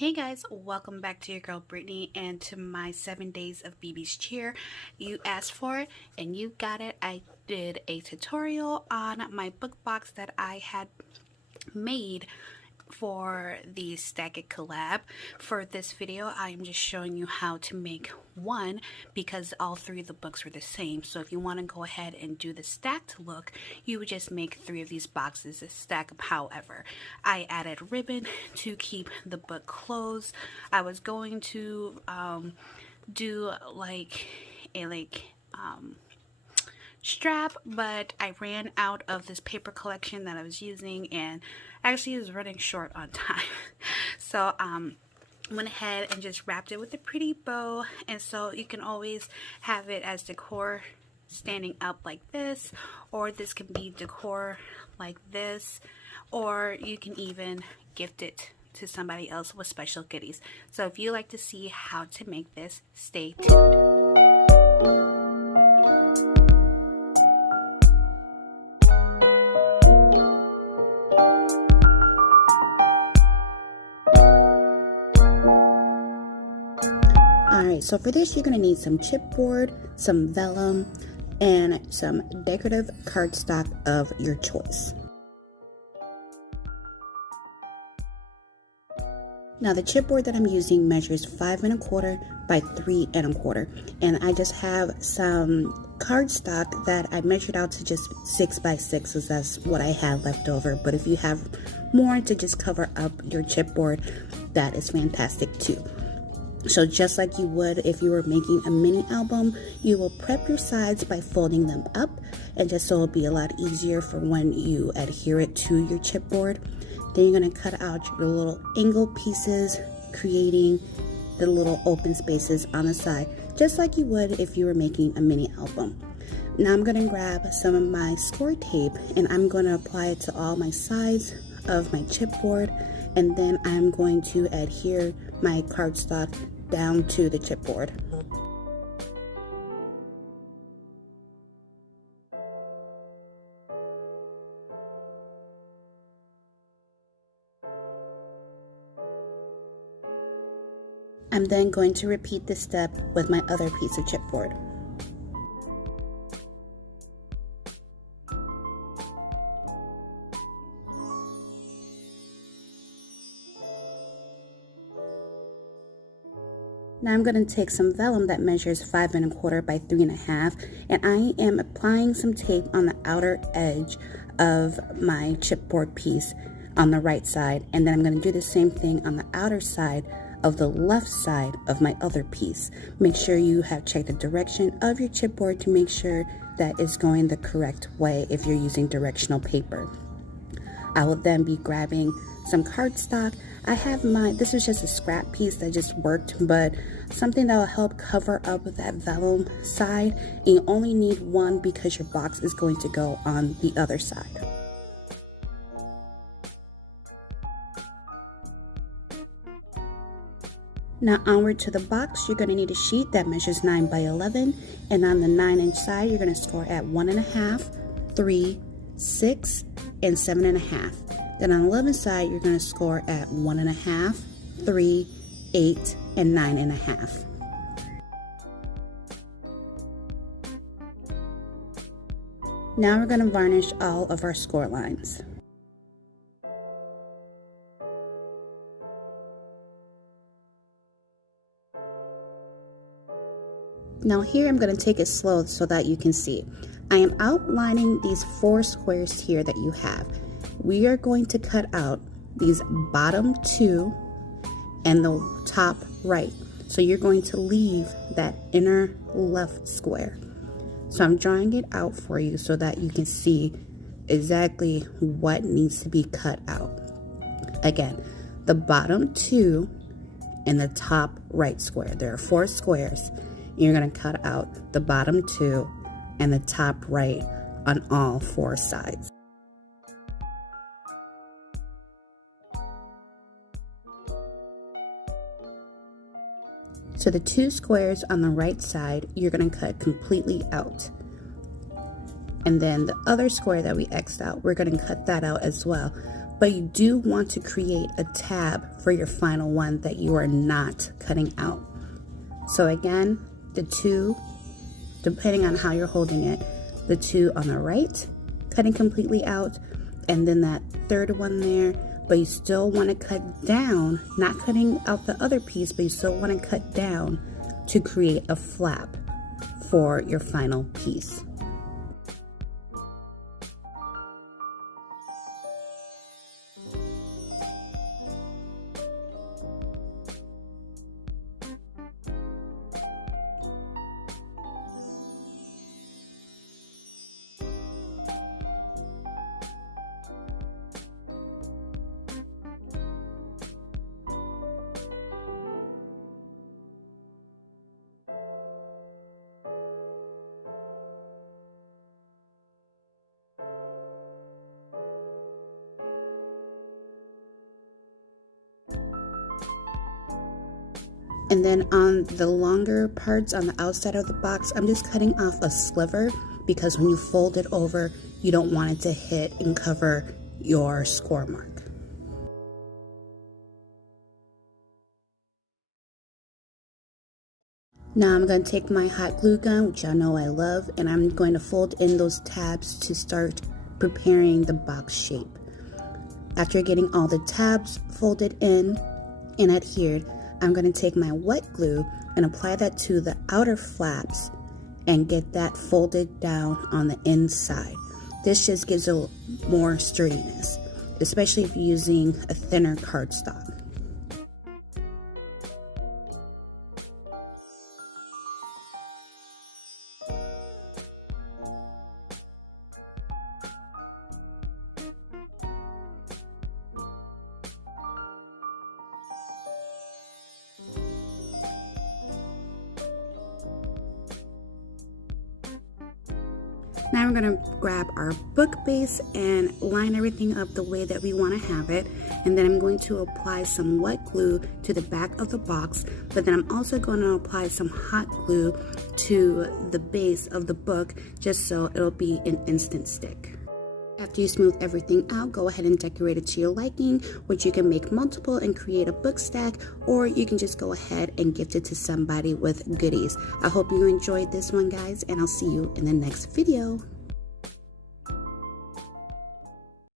Hey guys, welcome back to your girl Brittany and to my 7 days of BB's cheer. You asked for it and you got it. I did a tutorial on my book box that I had made for the Stack It collab. For this video, I am just showing you how to make one because all three of the books were the same. So if you want to go ahead and do the stacked look, you would just make three of these boxes and stack them. However, I added ribbon to keep the book closed. I was going to do like a strap, but I ran out of this paper collection that I was using and actually is running short on time. So went ahead and just wrapped it with a pretty bow, and so you can always have it as decor standing up like this, or this can be decor like this, or you can even gift it to somebody else with special goodies. So if you like to see how to make this, stay tuned. Alright, so for this you're going to need some chipboard, some vellum, and some decorative cardstock of your choice. Now the chipboard that I'm using measures 5 1/4 by 3 1/4, and I just have some cardstock that I measured out to just 6 by 6, as that's what I had left over. But if you have more to just cover up your chipboard, that is fantastic too. So just like you would if you were making a mini album, you will prep your sides by folding them up, and just so it'll be a lot easier for when you adhere it to your chipboard. Then you're going to cut out your little angle pieces, creating the little open spaces on the side, just like you would if you were making a mini album. Now I'm going to grab some of my score tape and I'm going to apply it to all my sides of my chipboard, and then I'm going to adhere my cardstock down to the chipboard. I'm then going to repeat this step with my other piece of chipboard. Now I'm going to take some vellum that measures 5 1/4 by 3 1/2, and I am applying some tape on the outer edge of my chipboard piece on the right side, and then I'm going to do the same thing on the outer side of the left side of my other piece. Make sure you have checked the direction of your chipboard to make sure that it's going the correct way if you're using directional paper. I will then be grabbing some cardstock. I have this is just a scrap piece that just worked, but something that will help cover up that vellum side. And you only need one because your box is going to go on the other side. Now onward to the box, you're going to need a sheet that measures 9 by 11, and on the 9-inch side you're going to score at 1 1/2, 3, 6, and 7 1/2. Then on the 11 side, you're going to score at 1 1/2, 3, 8, and 9 1/2. Now we're going to varnish all of our score lines. Now here I'm going to take it slow so that you can see. I am outlining these 4 squares here that you have. We are going to cut out these bottom 2 and the top right. So you're going to leave that inner left square. So I'm drawing it out for you so that you can see exactly what needs to be cut out. Again, the bottom 2 and the top right square. There are 4 squares. You're going to cut out the bottom 2 and the top right on all 4 sides. So the 2 squares on the right side, you're going to cut completely out. And then the other square that we X'd out, we're going to cut that out as well. but you do want to create a tab for your final one that you are not cutting out. So again, the two, depending on how you're holding it, the two on the right, cutting completely out, and then that third one there, but you still want to cut down, not cutting out the other piece, but you still want to cut down to create a flap for your final piece. And then on the longer parts on the outside of the box, I'm just cutting off a sliver because when you fold it over, you don't want it to hit and cover your score mark. Now I'm going to take my hot glue gun, which y'all know I love, and I'm going to fold in those tabs to start preparing the box shape. After getting all the tabs folded in and adhered, I'm going to take my wet glue and apply that to the outer flaps and get that folded down on the inside. This just gives a little more sturdiness, especially if you're using a thinner cardstock. Now we're going to grab our book base and line everything up the way that we want to have it. And then I'm going to apply some wet glue to the back of the box, but then I'm also going to apply some hot glue to the base of the book just so it'll be an instant stick. After you smooth everything out, go ahead and decorate it to your liking, which you can make multiple and create a book stack, or you can just go ahead and gift it to somebody with goodies. I hope you enjoyed this one, guys, and I'll see you in the next video.